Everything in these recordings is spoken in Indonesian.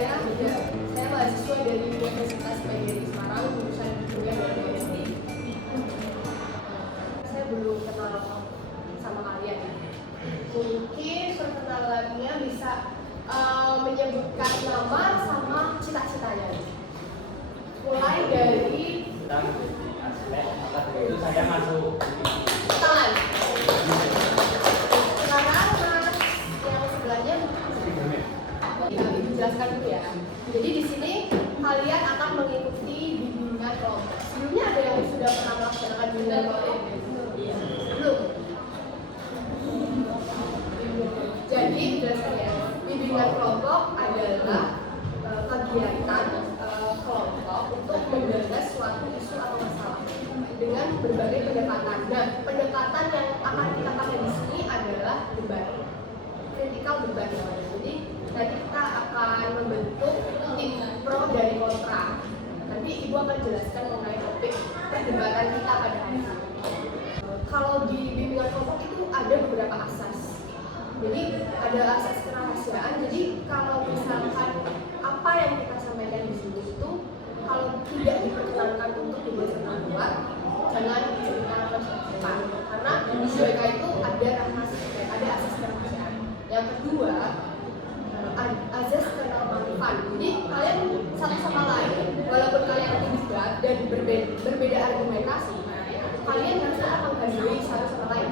Saya mahasiswa dari Universitas PGRI Semarang, jurusan Kimia dan Biologi. Saya belum kenal sama kalian. Mungkin perkenalannya bisa menyebutkan nama sama cita-citanya. Mulai dari itu saya masuk tangan. Sekarang mas yang sebelahnya jelaskan dulu ya. Jadi di sini kalian akan mengikuti bimbingan kelompok. Sebelumnya ada yang sudah pernah melaksanakan bimbingan kelompok? Belum. Jadi jelaskan ya. Bimbingan kelompok adalah kegiatan kelompok untuk menggagas suatu isu atau masalah dengan berbagai pendekatan. Nah, pendekatan yang akan kita pakai di sini adalah debat, critical debat. Jadi nanti kita akan membentuk tim pro dan kontra. Nanti ibu akan jelaskan mengenai topik perdebatan kita pada hari ini. Kalau di bimbingan kelompok itu ada beberapa asas. Jadi ada asas kerahasiaan. Jadi kalau misalkan apa yang kita sampaikan di sini itu kalau tidak diperkenankan untuk dibacakan keluar, jangan diceritakan ke siapa. Karena di mereka itu ada rahasia, ada asas kerahasiaan. Yang kedua, azas kenormatifan. Jadi kalian satu sama lain, walaupun kalian nanti debat dan berbeda argumentasi, kalian harus tetap menghargai satu sama lain.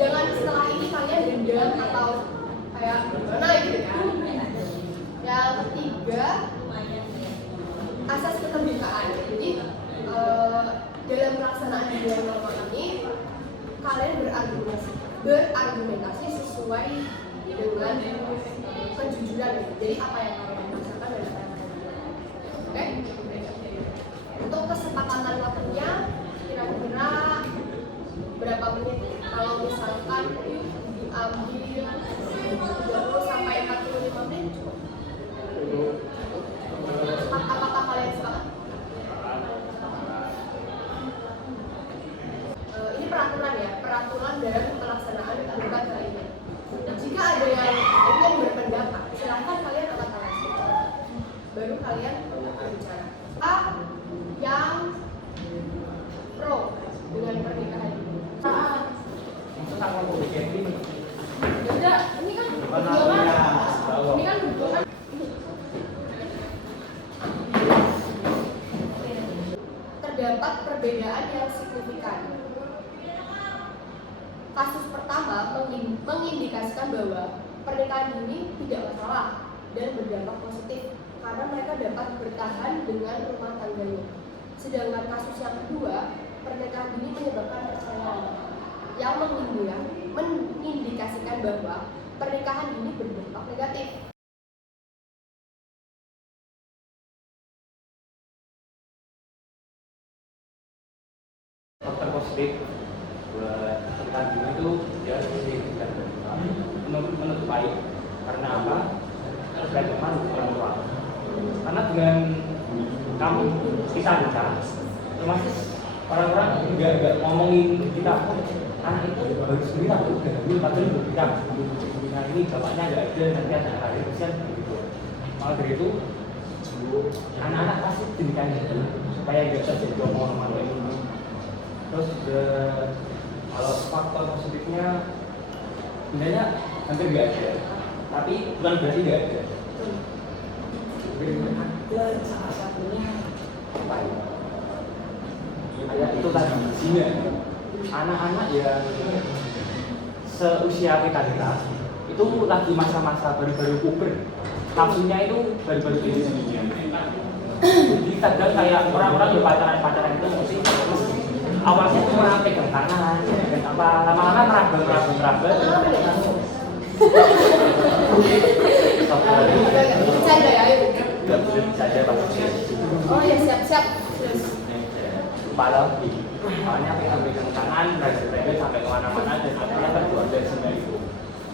Jangan setelah ini kalian dendam atau kayak gimana gitu kan. Yang ketiga, asas keterbukaan. Jadi dalam pelaksanaan bimbingan kelompok ini kalian berargumentasi sesuai dengan kejujuran. Jadi apa yang kalian rasakan dan apa yang kalian lakukan. Oke? Untuk kesepakatan waktunya kira-kira berapa menit? Kalau misalkan diambil 30 sampai 45 menit cukup. Apakah kalian sepakat? Ini peraturan ya, peraturan dalam pelaksanaan debat kali ini. Jika ada yang berpendapat, silakan kalian angkat tangan. Baru kalian berbicara. Yang pro dengan pernikahan ini. Udah, ini kan hubungan. Ini kan hubungan. Terdapat perbedaan yang signifikan. Kasus pertama mengindikasikan bahwa pernikahan dini tidak masalah dan berdampak positif karena mereka dapat bertahan dengan rumah tangganya. Sedangkan kasus yang kedua, pernikahan dini menyebabkan perceraian yang mengindikasikan bahwa pernikahan dini berdampak negatif. Faktor positif buat pernikahan dini itu ya sih menurut baik. Karena apa? Beragama orang tua. Karena dengan kamu kita nikah, termasuk orang-orang nggak ngomongin kita, anak itu baru sendiri aku udah hamil padahal belum nikah. Nah ini bapaknya nggak ada, nanti ada hari usian begitu. Maka dari itu anak-anak pasti dinikahin supaya nggak terjadi omongan ini. Terus kalau faktor positifnya sebenarnya hampir nggak ada, tapi bukan berarti nggak ada. Ada salah satunya apa ya? Kayak itu tadi zina. Anak-anak yang seusia kita itu lagi masa-masa baru-baru puber, nafsunya itu baru-baru ini. Jadi kadang kayak orang-orang berpacaran itu mesti awalnya cuma pegang tangan, dan apa lama-lama meraba. Bercanda ya, ayo. Bisa aja Pak. Oh ya, siap. Lupa lagi. Awalnya pegang tangan, belajar sampai kemana-mana dan akhirnya terjual dari semua itu.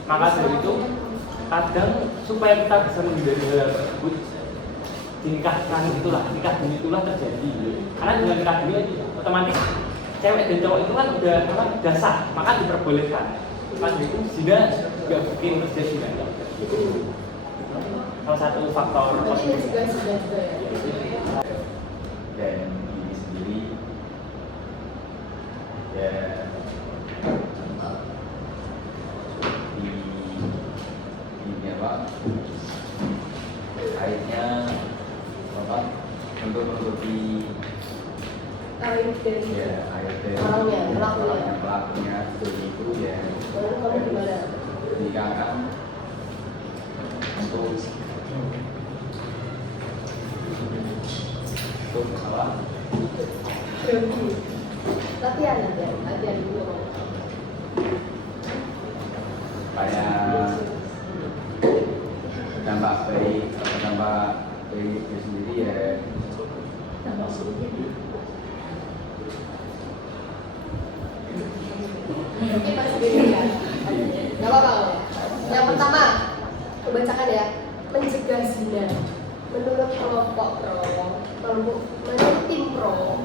Maka dari itu kadang supaya kita bisa menghindari hal tersebut, dinikahkan nikah dini itulah terjadi. Karena dengan nikah dini otomatis cewek dan cowok itu kan udah sah, maka diperbolehkan. Maka itu zina nggak mungkin terjadi. salah satu faktor Berarti positif. mencegah juga ya. Dan diri sendiri ya di ini apa akhirnya apa untuk menutupi Air dari ya air dari Pelakunya. pelakunya itu ya baru kamu gimana? diangkat untuk apa Grogi. Latihan dulu. supaya dampak baik diri sendiri ya Mungkin masih beda ya. Gak apa-apa. Yang pertama, aku bacakan ya. Mencegah zina. Menurut kelompok menurut tim pro,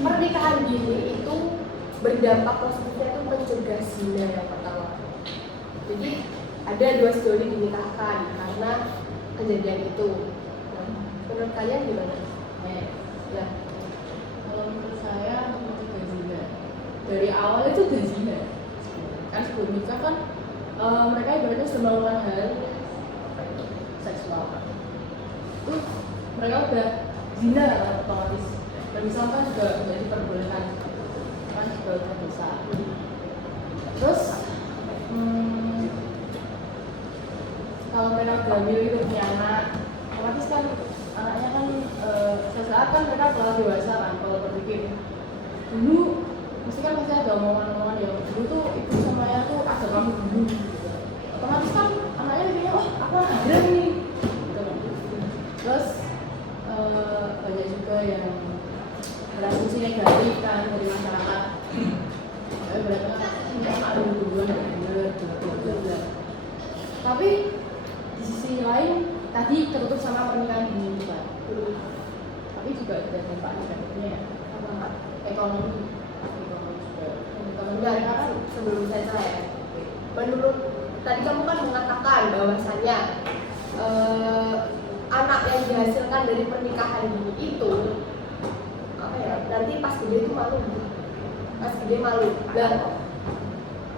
pernikahan dini itu berdampak positifnya itu mencegah zina yang pertama. Jadi ada 2 saudari dinikahkan karena kejadian itu. Nah, menurut kalian gimana? Ya. Kalau menurut saya mencegah zina dari awal itu udah zina kan sebelum nikah kan mereka ibaratnya sudah melakukan hal seksual itu mereka udah zina kan otomatis dan misalkan juga udah diperbolehkan kan juga udah dosa terus kalau mereka udah hamil itu punya anak otomatis kan anaknya kan sesaat kan mereka telah dewasa kan kalau berpikir dulu mesti kan pasti ada omongan-omongan yang dulu tuh ibu sama ayah tuh ada kamu dulu gitu. Otomatis kan anaknya mikirnya wah aku ada nih gitu. Terus banyak juga yang berasumsi negatif kan dari masyarakat berarti kan ada hubungan bener bla. Tapi di sisi lain tadi tertutup sama pernikahan dini juga. Tapi juga ada dampak negatifnya ya. Ekonomi Enggak, sebelum saya menurut tadi kamu kan mengatakan bahwasannya anak yang dihasilkan dari pernikahan dini itu apa ya, nanti pas gede itu malu gitu. Pas gede malu. Dan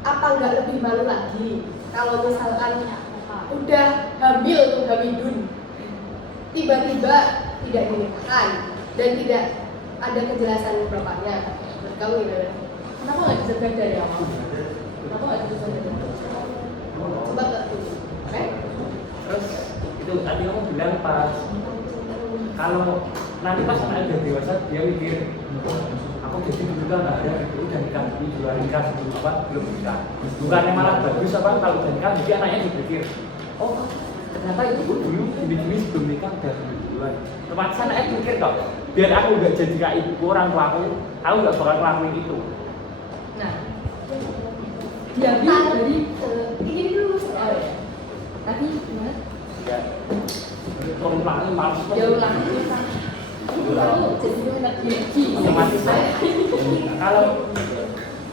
apa nggak lebih malu lagi kalau misalkan udah hamil tuh hamidun tiba-tiba tidak dinikahkan dan tidak ada kejelasan bapaknya. Menurut kamu gimana? kenapa nggak dicegah dari awal? Kenapa nggak dicegah dari awal? Coba nggak dulu, oke? Terus itu tadi kamu bilang pas kalau nanti pas anak udah dewasa dia mikir aku jadi dulu kan nggak ada itu udah nikah dulu nikah sebelum apa belum nikah bukannya malah bagus apa kalau udah nikah jadi anaknya dipikir oh ternyata ibu dulu gini sebelum nikah udah duluan otomatis anaknya mikir kok biar aku nggak jadi kayak ibu orang tua aku nggak bakal ngelakuin itu. Nah, diambil dari ini dulu soal ya. tadi gimana? Ya turun pelan malas Ya ulang kamu jadi energi otomatis kalau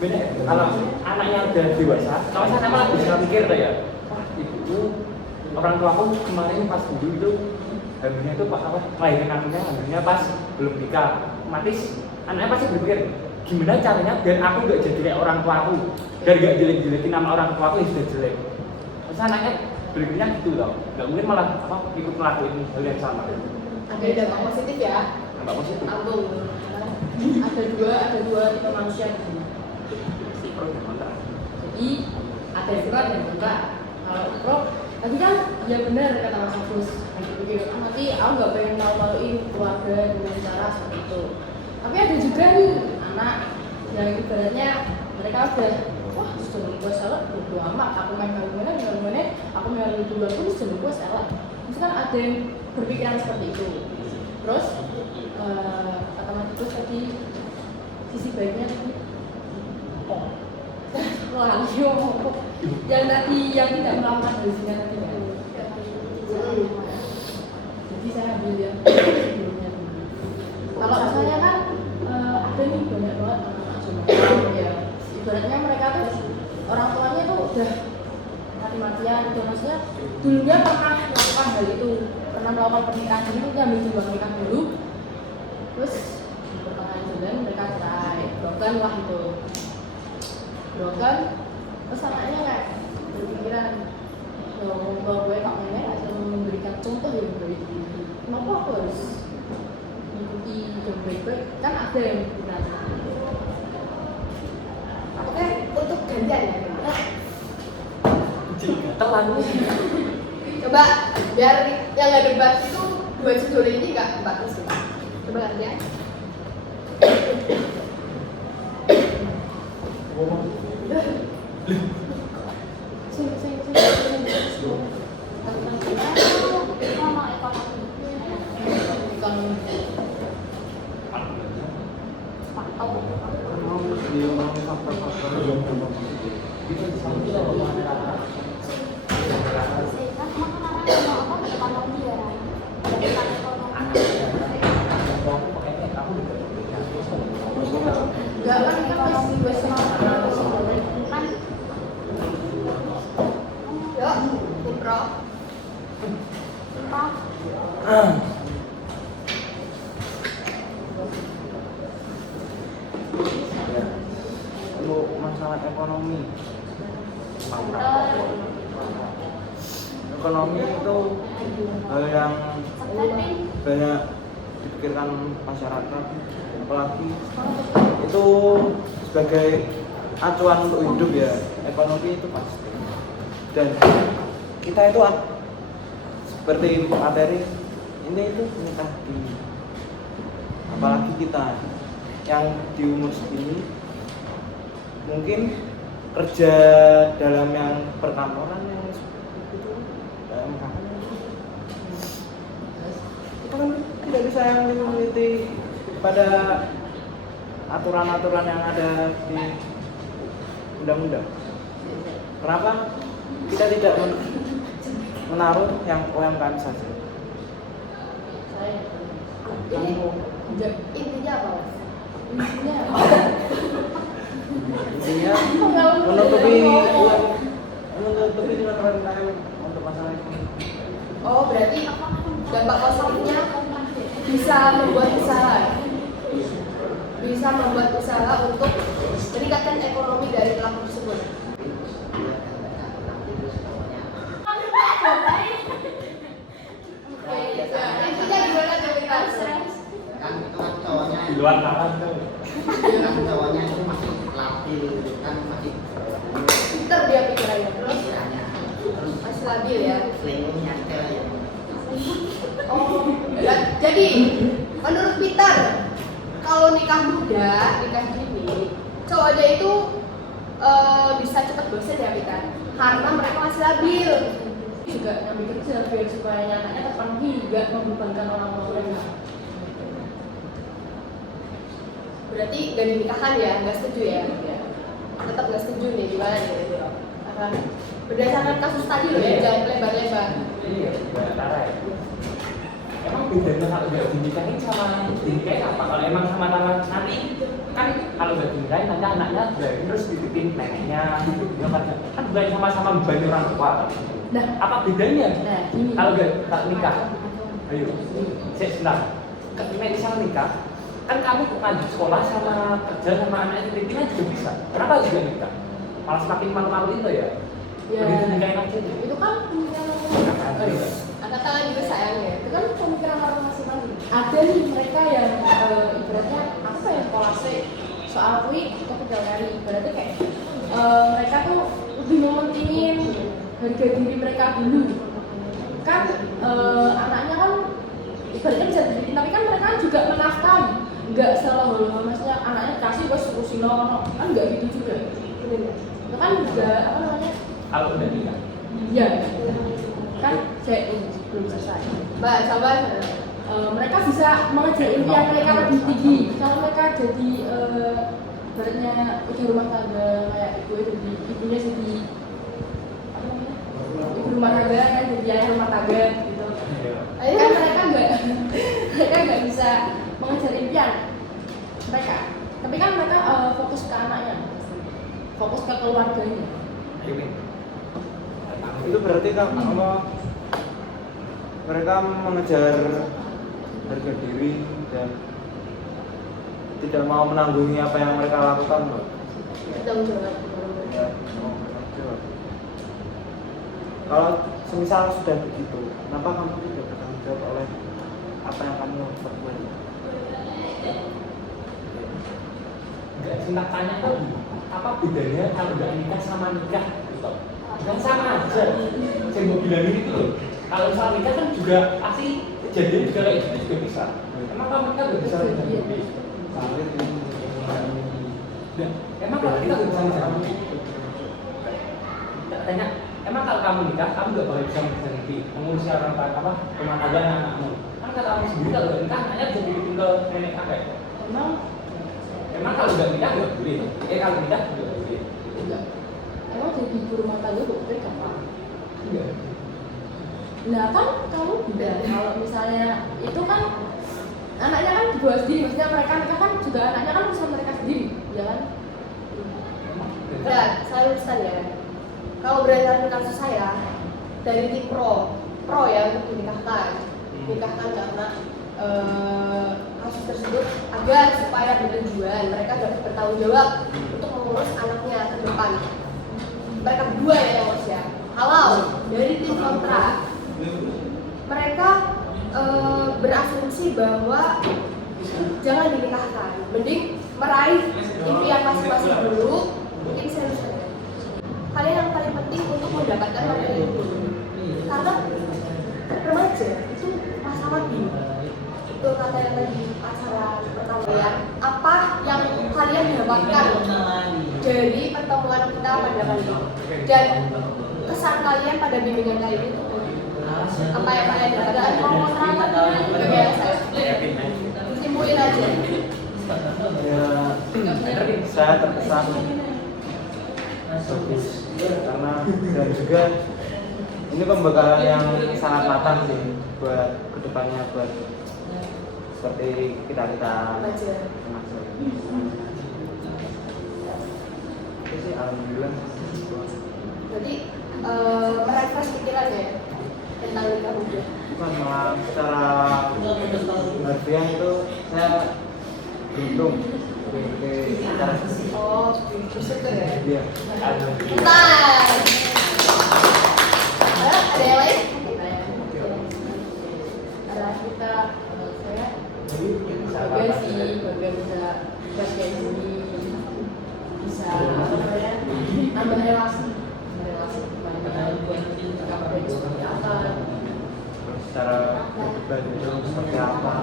beda kalau anaknya udah dewasa kalau saya malah bisa mikir tuh ya wah ibuku orang tua aku kemarin pas dulu itu hamilnya itu pas apa lahirin anaknya hamilnya pas belum nikah otomatis anaknya pasti berpikir gimana caranya biar aku gak jadi kayak orang tua aku biar gak jelek-jelekin nama orang tua aku yang sudah jelek terus anaknya berpikirnya gitu loh gak mungkin malah apa ikut ngelakuin hal yang sama. Ada dampak positif ya. Dampak positif Ambung. ada dua tipe manusia di sini. pro dan kontra. Jadi ada pro dan kontra. Kalau pro tadi kan ya benar kata Mas Agus berpikir nanti aku nggak pengen malu-maluin keluarga dengan cara seperti itu. Tapi ada juga nih anak yang ibaratnya mereka udah wah sebelum gue salah bodo amat aku main gimana aku main duluan pun sebelum gue salah. Misalkan ada yang berpikiran seperti itu. Terus kata Mas Agus tadi sisi baiknya wah yang tadi yang tidak melakukan hal zina tadi kan. Jadi saya ambil yang sebelumnya dulu. Kalau misalnya kan ada nih banyak banget anak-anak Jawa ya ibaratnya mereka tuh orang tuanya tuh udah mati-matian gitu maksudnya dulunya pernah melakukan hal itu, pernah melakukan pernikahan ini, itu ambil uang nikah dulu, terus pertengahan jalan mereka cerai, broken lah itu, broken, terus anaknya kayak berpikiran, loh tua gue kok nenek nggak selalu memberikan contoh yang baik, kenapa aku harus mengikuti yang baik-baik, kan ada yang benar. Oke, untuk gantian ya. Telan. Coba biar yang nggak debat itu dua judul ini nggak debat terus ya. Coba gantian. Gak kan kita masih bersama kan Yuk, Impro. Untuk masalah ekonomi, ekonomi itu hal yang banyak dipikirkan masyarakat, apalagi itu sebagai acuan untuk hidup ya, ekonomi itu pasti. Dan kita itu seperti materi ini itu nikah dini, apalagi kita yang di umur segini mungkin kerja dalam yang perkantoran yang itu dalam kita kan tidak bisa yang meneliti pada aturan-aturan yang ada di undang-undang. Kenapa kita tidak menaruh yang UMKM saja? Intinya apa? Intinya menutupi UMKM untuk masalah ini. Oh, berarti dampak positifnya bisa membuat usaha. Bisa membuat usaha untuk meningkatkan ekonomi dari pelaku tersebut. Intinya gimana tuh kita? Kan itu kan cowoknya Di luar tangan tuh. kan cowoknya itu masih labil kan masih Pinter dia pikirannya terus pikirannya terus masih labil ya. selingkuh nyantel ya Oh, jadi menurut Peter kalau nikah muda, nikah dini, cowoknya itu bisa cepat bosan ya Peter, karena mereka masih labil. Juga ngambil kerja biar supaya anaknya terpenuhi, nggak membebankan orang tua mereka. Berarti gak dinikahan ya, nggak setuju ya? Tetap nggak setuju nih, gimana nih? Akan berdasarkan kasus tadi loh ya, jangan lebar-lebar. Iya, antara ya. Emang bedanya kalau udah dinikahin sama dinikahin apa? Kalau emang sama-sama nanti kan kalau udah dinikahin nanti anaknya udah terus dititipin neneknya, kan bukan sama-sama beban orang tua. Nah, Apa bedanya? nah ini. Kalau udah tak nikah, ayo, saya senang. Ketika misalnya nikah, kan kamu lanjut sekolah sama kerja sama anaknya titipinnya juga bisa. Kenapa juga nikah? Malah semakin malu-malu itu ya. Ya, Begitu nikahin aja. itu kan pemikiran Angkat tangan juga sayang ya. itu kan pemikiran orang masing-masing. Ada nih mereka yang ibaratnya apa ya kolase soal kui atau kejauhan ibaratnya kayak mereka tuh lebih mementingin harga diri mereka dulu. Kan anaknya kan ibaratnya bisa diri, tapi kan mereka juga menafkahi. Nggak selalu maksudnya anaknya kasih bos urusin kan nggak gitu juga. Itu kan juga apa namanya? Kalau udah nikah. Iya. Kan belum selesai. Mbak, sabar. Mereka bisa mengejar impian mereka lebih tinggi. Kalau mereka jadi ibaratnya ibu rumah tangga kayak ibunya jadi apa namanya? Ibu rumah tangga kan jadi ayah rumah tangga gitu. Kan mereka nggak bisa mengejar impian mereka. Tapi kan mereka fokus ke anaknya, fokus ke keluarganya. Itu berarti kalau mereka mengejar harga diri dan tidak mau menanggungi apa yang mereka lakukan, Mbak. Tanggung jawab. Ya, mau bertanggung jawab. Kalau semisal sudah begitu, kenapa kamu tidak bertanggung jawab oleh apa yang kamu perbuat? Enggak, cinta tanya tuh apa bedanya kalau udah nikah sama nikah gitu. Kan sama aja. Saya mau bilang ini tuh loh. Kalau soal nikah kan juga pasti kejadian juga kayak gitu juga bisa. Emang kamu nikah gak bisa menjalani? Dan emang kalau kita gak bisa menjalani? Tanya, emang kalau kamu nikah, kamu gak bakal bisa menjalani mengurusi orang apa rumah tangga anakmu. Kan kata kamu sendiri kalau udah nikah, anaknya bisa dititipin ke nenek kakek. Emang kalau udah nikah nggak boleh? Kalau nikah nggak boleh? Enggak. Emang jadi ibu rumah tangga boleh gampang? Enggak. Nah kan kamu bilang kalau misalnya itu kan anaknya kan dibawa sendiri, maksudnya mereka kan juga anaknya kan urusan mereka sendiri, ya kan? Dan saya luruskan ya. Kalau berdasarkan kasus saya dari tim pro ya untuk dinikahkan karena kasus tersebut agar supaya bertujuan mereka dapat bertanggung jawab untuk mengurus anaknya ke depan. Mereka berdua ya ngurus ya. Kalau dari tim kontra mereka berasumsi bahwa jangan dinikahkan, mending meraih impian masing-masing dulu. Mungkin saya bisa kalian yang paling penting untuk mendapatkan materi itu, karena remaja itu masa mati. Itu kata yang tadi acara pertama ya. Apa yang kalian dapatkan dari pertemuan kita pada kali ini dan kesan kalian pada bimbingan kali ini itu apa yang kalian dapatkan? Mau terangkan bagaimana saya? Simpulin aja. Ya, saya terkesan bagus karena dan juga ini pembekalan yang sangat matang sih buat kedepannya, buat seperti kita Remaja. itu sih alhamdulillah. Jadi merefresh pikiran ya tentang nikah muda. Bukan, malah secara harfiah itu saya beruntung secara Oh, bersyukur ya. iya. Bentar. Ada yang lain? Karena kita saya bangga sih, bangga bisa bagian sini bisa apa namanya nambah relasi buat kabar seperti apa, Terus secara pribadi itu seperti apa?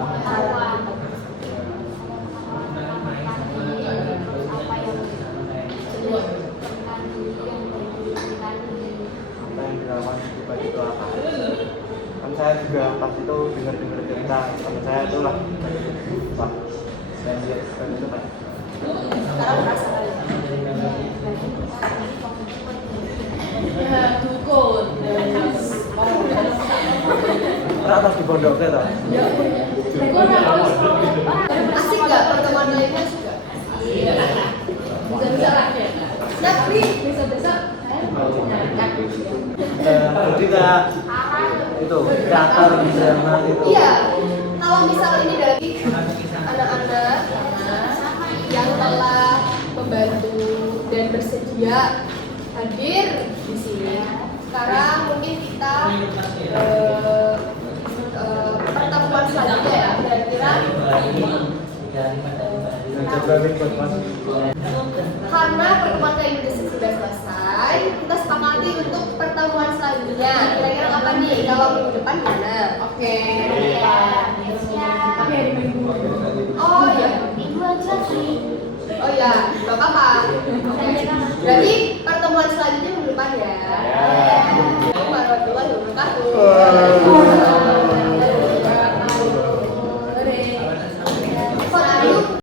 Apa yang dilakukan pribadi itu apa? Kan saya juga pas itu dengar cerita teman saya itu lah, wah, dan dia seperti itu kan. Sekarang merasa kali. ya dukun Atas di pondoknya tau. Asik nggak pertemuan lainnya? Asik nggak? bisa lah ya. Tapi Bisa Jadi kayak itu teater drama gitu. iya, kalau misal ini dari anak-anak yang telah membantu dan bersedia hadir di sini. Sekarang mungkin kita pertemuan selanjutnya ya, kira-kira Ngajak berani buat mas. karena pertemuan kali ini sudah selesai, kita sepakati untuk pertemuan selanjutnya. Kira-kira kapan nih? Kalau minggu depan gimana? Oke.